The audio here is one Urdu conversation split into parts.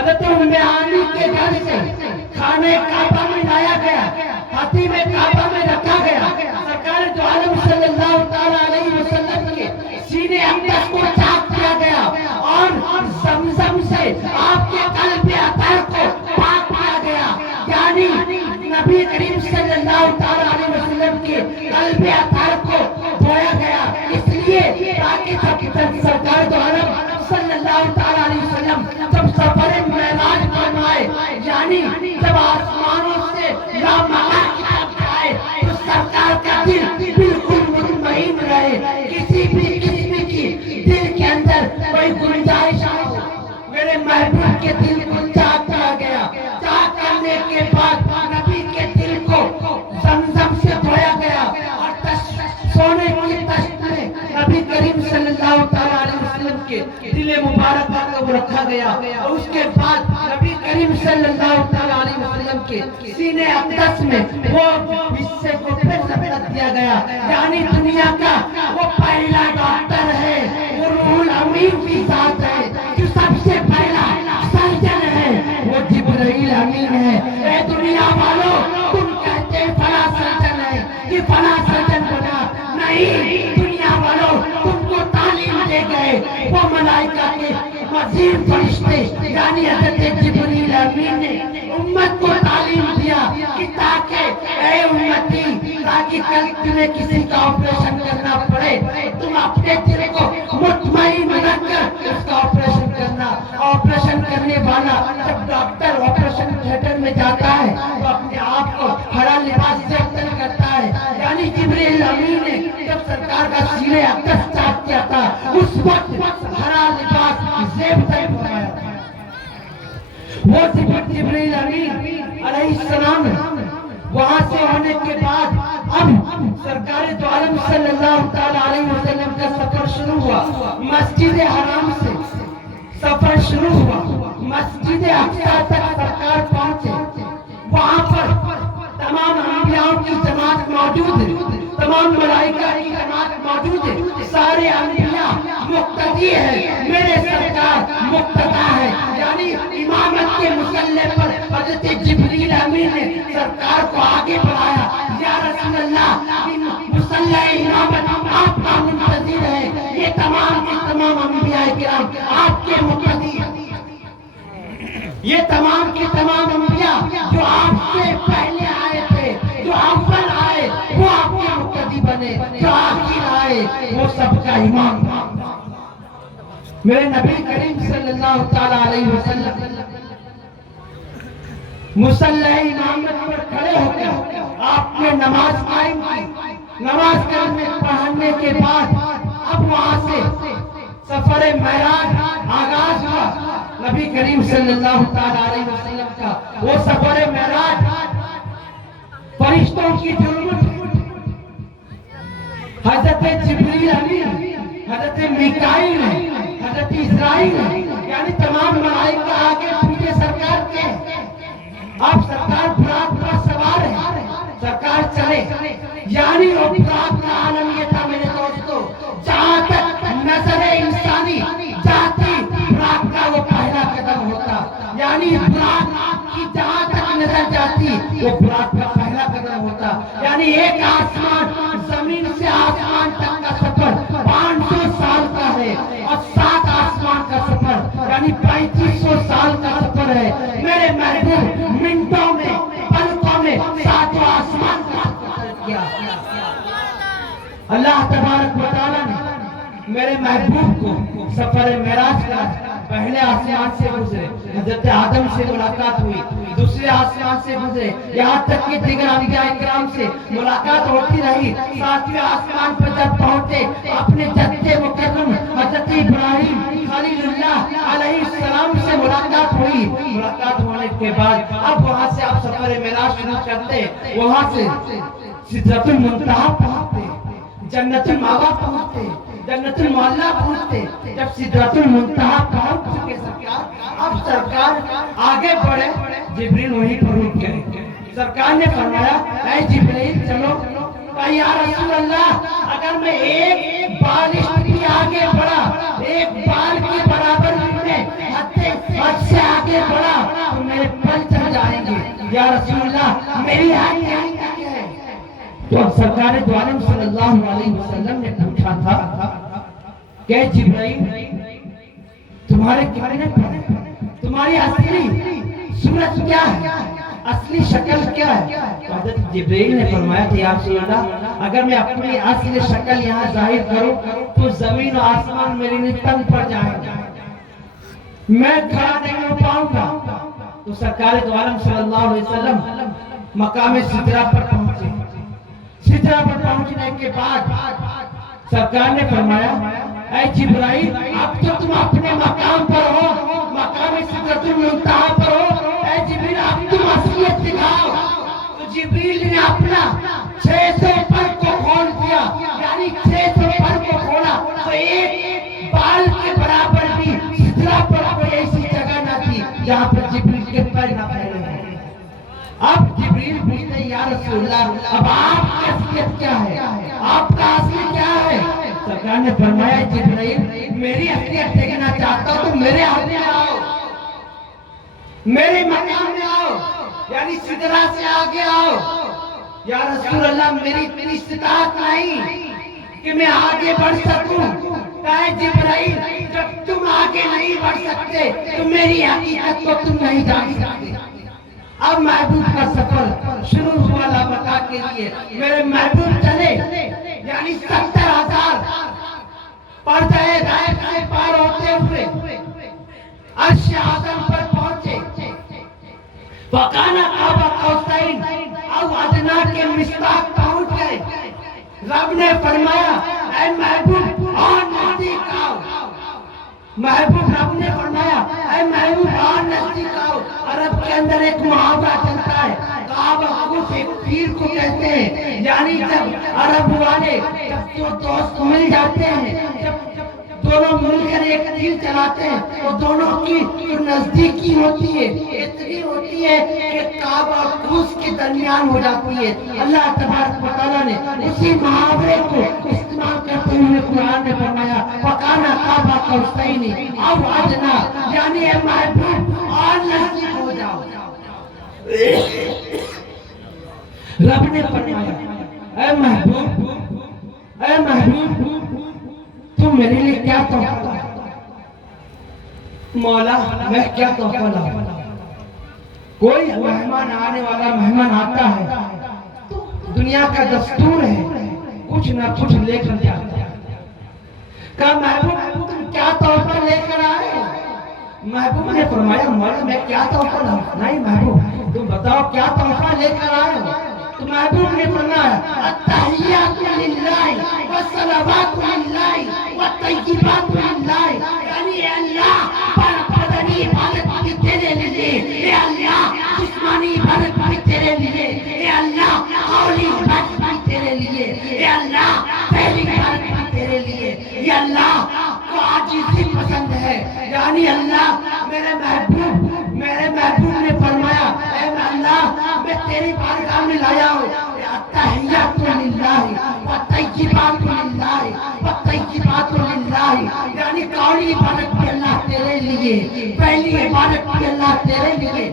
حضرت ام عانی کے گھر سے خانہ کعبہ میں لایا گیا، خاتم کعبہ میں رکھا گیا، سرکار دو عالم صلی اللہ تعالیٰ علیہ وسلم کے سینے اقدس کو چاک کیا گیا اور زمزم سے آپ کے قلب اطہر کو پاک کیا گیا، یعنی نبی کریم صلی اللہ تعالیٰ علیہ وسلم کے قلب اطہر کو دھویا گیا، اس لیے تاکہ جب سرکار دو عالم صلی اللہ تعالیٰ علیہ وسلم جب سفر معراج فرمائے، یعنی جب آسمانوں سے یا مکہ کی طرف آئے تو سرکار کا دل بالکل مطمئن رہے، کسی بھی قسم کی دل کے اندر کوئی گنجائش نہ ہو۔ میرے محبوب کے دل کو چاک کیا گیا، چاک کرنے کے بعد نبی کے دل کو زمزم سے دھویا گیا اور سونے کی تشت میں نبی کریم صلی اللہ تعالیٰ علیہ وسلم کے دل مبارک کو رکھا گیا، اور اس کے بعد نبی کریم صلی اللہ تعالیٰ علیہ وسلم کے سینے اقدس میں وہ حصے کو پھر رکھ دیا گیا، یعنی دنیا کا وہ پہلا ڈاکٹر ہے، وہ روح الامین کی ذات ہے، جو سب سے پہلا سرجن ہے، وہ جبرائیل امین ہے۔ اے دنیا والوں، تم کہتے ہیں فلاں سرجن ہے کہ فلاں سرجن بنا، نہیں دنیا والوں، تم کو تعلیم دے گئے وہ ملائکہ کے عظیم فرشتے، یعنی حضرت جبرائیل امین نے امت کو تعلیم دیا کہ تاکہ اے امتی، تاکہ کل تمہیں کسی کا آپریشن کرنا پڑے تم اپنے دل کو مطمئن رکھ کر اس کا آپریشن کرنا۔ آپریشن کرنے والا جب ڈاکٹر آپریشن تھیٹر میں جاتا ہے تو اپنے آپ کو ہرا لباس سے ابتن کرتا ہے، یعنی جبرائیل امین نے جب سرکار کا سینے اقدس چاک کیا تھا اس وقت ہرا لباس زیب تک بنایا تھا۔ وہ جبرائیل امین علیہ السلام وہاں سے ہونے کے بعد اب سرکار دو عالم صلی اللہ تعالیٰ علیہ وسلم کا سفر شروع ہوا، مسجد حرام سے سفر شروع ہوا، مسجد اقصی تک سرکار پہنچے، وہاں پر تمام انبیاء کی جماعت موجود ہے، تمام ملائکہ کی جماعت موجود ہے، سارے انبیاء مقتدی ہیں، میرے سرکار مقتدا ہے، یعنی امامت کے مصلی پر حضرت جبرائیل امین نے سرکار کو آگے بڑھایا، یا رسول اللہ مصلی امامت آپ کا منتظر ہے، یہ تمام کے تمام انبیاء کرام آپ کے مقتدی ہیں، یہ تمام کے تمام انبیاء جو آپ سے پہلے آئے تھے، جو اول آئے وہ آپ کے مقتدی بنے، جو آخر آئے وہ سب کا امام۔ میرے نبی کریم صلی اللہ تعالیٰ علیہ وسلم مصلی امامت پر کھڑے ہو کر آپ نے نماز قائم کی، نماز پڑھنے کے بعد اب وہاں سے سفر معراج آغاز ہوا، نبی کریم صلی اللہ تعالیٰ علیہ وسلم کا وہ سفر معراج فرشتوں کی جرمت، حضرت جبرائیل امین، حضرت میکائیل، حضرت اسرائیل، یعنی تمام ملائکہ آگے پیچھے سرکار کے، اب سرکار براق پر سوار ہے، سرکار چلے، یعنی وہ براق کا عالم یہ تھا میرے دوستو، جہاں تک نظر انسانی جاتی براق کا وہ پہلا قدم ہوتا، یعنی براق کی جہاں تک نظر جاتی وہ براق کا پہلا قدم ہوتا، یعنی ایک آسمان زمین سے آسمان تک کا سفر 500 سال کا ہے، اور 7 آسمان کا سفر یعنی 3500 سال کا سفر ہے۔ میرے محبوب منٹوں میں پلکوں میں 7 آسمان کا سفر کیا۔ اللہ تبارک و تعالیٰ نے میرے محبوب کو سفر معراج کا پہلے آسمان سے گزرے، حضرت آدم سے ملاقات ہوئی، دوسرے آسمان سے گزرے، یہاں تک کہ دیگر انبیاء کرام سے ملاقات ہوتی رہی، 7ویں آسمان پر جب پہنچے اپنے جد مکرم حضرت ابراہیم خلیل اللہ علیہ السلام سے ملاقات ہوئی، ملاقات ہونے کے بعد اب وہاں سے آپ سفر معراج شروع کرتے، وہاں سے سدرۃ المنتہا پہنچتے، جنت المأویٰ پہنچتے، جنت المعلیٰ پہنچتے، جب سدرۃ المنتہا پہنچ چکے سرکار، اب سرکار آگے بڑھے، جبرائیل وہیں پر رک گئے، سرکار نے فرمایا اے جبرائیل چلو، کہ یا رسول اللہ اگر میں ایک بالشت بھی آگے بڑھا، ایک بال کے برابر بھی میں حد سے آگے آگے بڑھا تو میرے پر چڑھ جائیں گے، یا رسول اللہ میری آگے کیا ہے؟ تو اب سرکار دو عالم صلی اللہ علیہ وسلم نے پوچھا تھا کہ جبرائیل تمہارے کتنے، تمہاری اصلی صورت کیا ہے، اصلی شکل کیا ہے؟ تو حضرت جبرائیل نے فرمایا تھا یا رسول اللہ اگر میں اپنی اصلی شکل یہاں ظاہر کروں تو زمین و آسمان میرے لیے تنگ پڑ جائے گا، میں کھڑا نہیں ہو پاؤں گا۔ تو سرکار دو عالم صلی اللہ علیہ وسلم مقام سدرہ پر پہنچے۔ سدرہ پر پہنچنے کے بعد سرکار نے فرمایا اے جبرائیل اب تو تم اپنے مقام پر ہو، مقام سدرۃ المنتہا پر ہو، اے جبرائیل اب تم اصلیت دکھاؤ۔ تو جبرائیل نے اپنا 600 پر کو کھول دیا، یعنی 600 پر کو کھولا تو ایک بال کے برابر بھی سدرہ پر کوئی ایسی جگہ نہ تھی جہاں پر جبرائیل کے پیر نہ پھیلے۔ اب جبرائیل پوچھتے یا رسول اللہ اب آپ کی اصلیت کیا ہے، آپ کا اصلی کیا ہے؟ سرکار نے فرمایا جبرائیل میری اصلیت دیکھنا چاہتا ہوں تو میرے حال میں آؤ، میرے مقام میں آؤ، یعنی سدرہ سے آگے آؤ۔ یا رسول اللہ میری اتنی استطاعت نہیں کہ میں آگے بڑھ سکوں۔ کہا جبرائیل جب تم آگے نہیں بڑھ سکتے تو میری حقیقت کو تم نہیں جان سکتے۔ اب محبوب کا سفر شروع ہوا لابقا کے لیے، میرے محبوب چلے یعنی 70,000 پردہ غائب سے پار ہوتے ہوئے عرش اعظم پر پہنچے۔ وَقَانَ قَابَ قَوْسَيْنِ اَوْ أَدْنَىٰ کے مصداق پہنچ گئے۔ رب نے فرمایا اے محبوب اور نزدیک آؤ۔ محبوب رب نے فرمایا اے محبوب اور نزدیک آؤ۔ عرب کے اندر ایک محاورہ چلتا ہے، قاب قوس ایک تیر کو کہتے ہیں، یعنی جب عرب والے جب دو دوست مل جاتے ہیں، جب دونوں مل کر ایک تیر چلاتے ہیں تو دونوں کی نزدیکی ہوتی ہے، اتنی ہوتی ہے کہ قاب اور قوس کے درمیان ہو جاتی ہے۔ اللہ تبارک و تعالیٰ نے اسی محاورے کو استعمال کرتے ہوئے قرآن نے فرمایا وَقَانَ قَابَ قَوْسَيْنِ اَوْ أَدْنَىٰ، یعنی اے محبوب اور نزدیک ہو جاؤ۔ رب نے فرمایا اے محبوب، اے محبوب تم میرے لیے کیا تحفہ لاؤ؟ مولا میں کیا تحفہ لاؤں؟ کوئی مہمان آنے والا مہمان آتا ہے تو دنیا کا دستور ہے کچھ نہ کچھ لے کر جاتا ہے۔ کہا محبوب تم کیا تحفہ لے کر آئے؟ محبوب نے فرمایا مولا میں کیا تحفہ لاؤں؟ نہیں محبوب تم بتاؤ کیا تحفہ لے کر آئے ہو؟ تو محبوب نے فرمایا التحیات للہ والصلوات للہ والطیبات للہ، یعنی اے اللہ بدنی عبادت بھی تیرے لیے، اے اللہ جسمانی عبادت بھی تیرے لیے، اے اللہ قولی عبادت بھی تیرے لیے، اے اللہ فعلی عبادت بھی تیرے لیے، اے اللہ کو عاجزی پسند ہے، یعنی اللہ میرے محبوب نے فرمایا اے اللہ میں تیری بارگاہ میں لایا ہوں التحیات للہ والطیبات للہ والطیبات للہ، یعنی قولی عبادت بھی اللہ تیرے لیے، پہلی عبادت بھی اللہ تیرے لیے،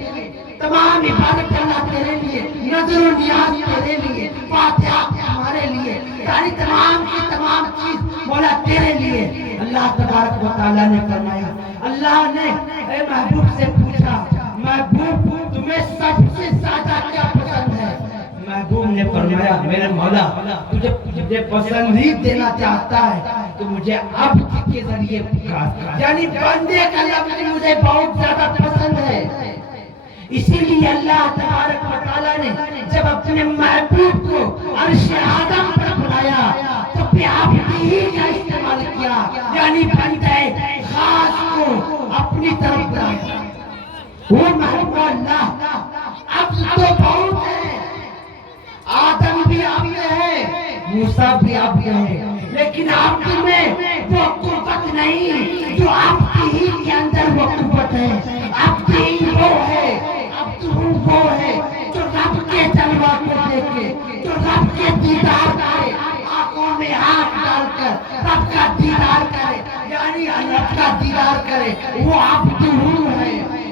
تمام عبادت اللہ تیرے لیے، نظر و نیاز تیرے لیے، فاتحہ ہمارے لیے، یعنی تمام کی تمام چیز مولا تیرے لیے۔ اللہ تبارک و تعالیٰ نے فرمایا، اللہ نے اے محبوب سے پوچھا محبوب تمہیں سب سے زیادہ کیا پسند ہے؟ محبوب نے فرمایا میرے مولا تجھے پسند ہی دینا چاہتا ہے تو مجھے عبد کے ذریعے پکار، یعنی بندے کا لفظ مجھے بہت زیادہ پسند ہے۔ اسی لیے اللہ تبارک و تعالیٰ نے جب اپنے محبوب کو عرش اعظم پر بلایا تو پھر عبد ہی کا استعمال کیا، یعنی بندے خاص کو اپنی طرف بلایا۔ وہ محبوب اللہ عبد تو بہت ہے، آدم بھی عبد ہے، موسیٰ بھی عبد ہے، لیکن عبد میں وہ قوت نہیں جو عبد ہی کے اندر وہ قوت ہے۔ عبد ہی وہ ہے، عبد وہ ہے جو رب کے جلوہ کو دیکھے، جو رب کے دیدار کرے، آنکھوں میں ہاتھ ڈال کر رب کا دیدار کرے، یعنی رب کا دیدار کرے، وہ عبد ہے۔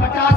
50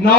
9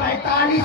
45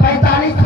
45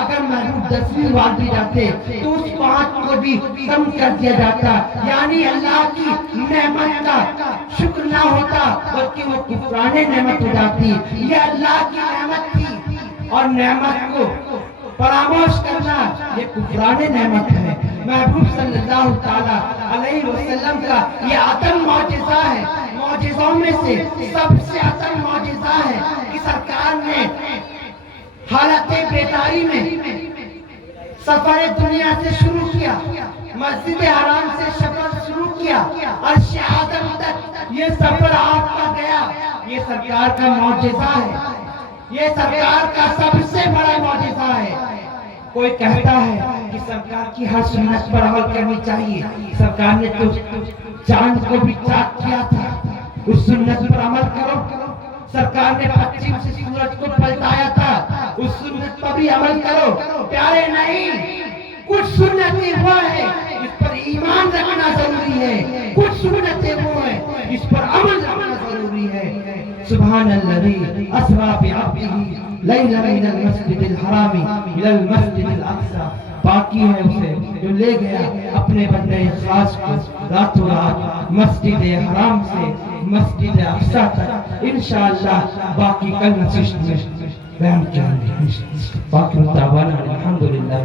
اگر محبوب 10ویں بار بھی جاتے تو اس 5 کو بھی کم کر دیا جاتا. یعنی اللہ کی نعمت کا شکر نہ ہوتا بلکہ وہ کفران نعمت ہو جاتی. یہ اللہ کی نعمت تھی اور نعمت کو فراموش کرنا یہ کفران نعمت ہے. محبوب صلی اللہ تعالیٰ علیہ وسلم کا یہ عظیم معجزہ ہے. معجزوں میں سے سب سے عظیم معجزہ ہے کہ سرکار نے حالت بیداری میں سفر دنیا سے شروع کیا, مسجد حرام سے سفر شروع کیا اور شہادت تک یہ سفر آپ کا گیا. یہ سرکار کا معجزہ ہے, یہ سرکار کا سب سے بڑا معجزہ ہے. کوئی کہتا ہے کہ سرکار کی ہر سنت پر عمل کرنی چاہیے. سرکار نے تو چاند کو بھی چاک کیا تھا, اس سنت پر عمل کرو. سرکار نے پچھم سے سورج کو پلٹایا تھا, اس سنت پر بھی عمل کرو. پیارے نہیں, کچھ سنتیں وہ ہیں اس پر ایمان رکھنا ضروری ہے, کچھ سنتیں وہ ہیں اس پر عمل رکھنا ضروری ہے. سبحان الذی اسری بعبدہ لیلا من المسجد الحرام الى المسجد الاقصی. باقی ہے اسے جو لے گیا اپنے بندے خاص کو راتوں رات مسجد حرام سے مسجد اقصی تک. انشاءاللہ باقی کل نشست میں بیان کریں گے. باقی متابعہ الحمدللہ.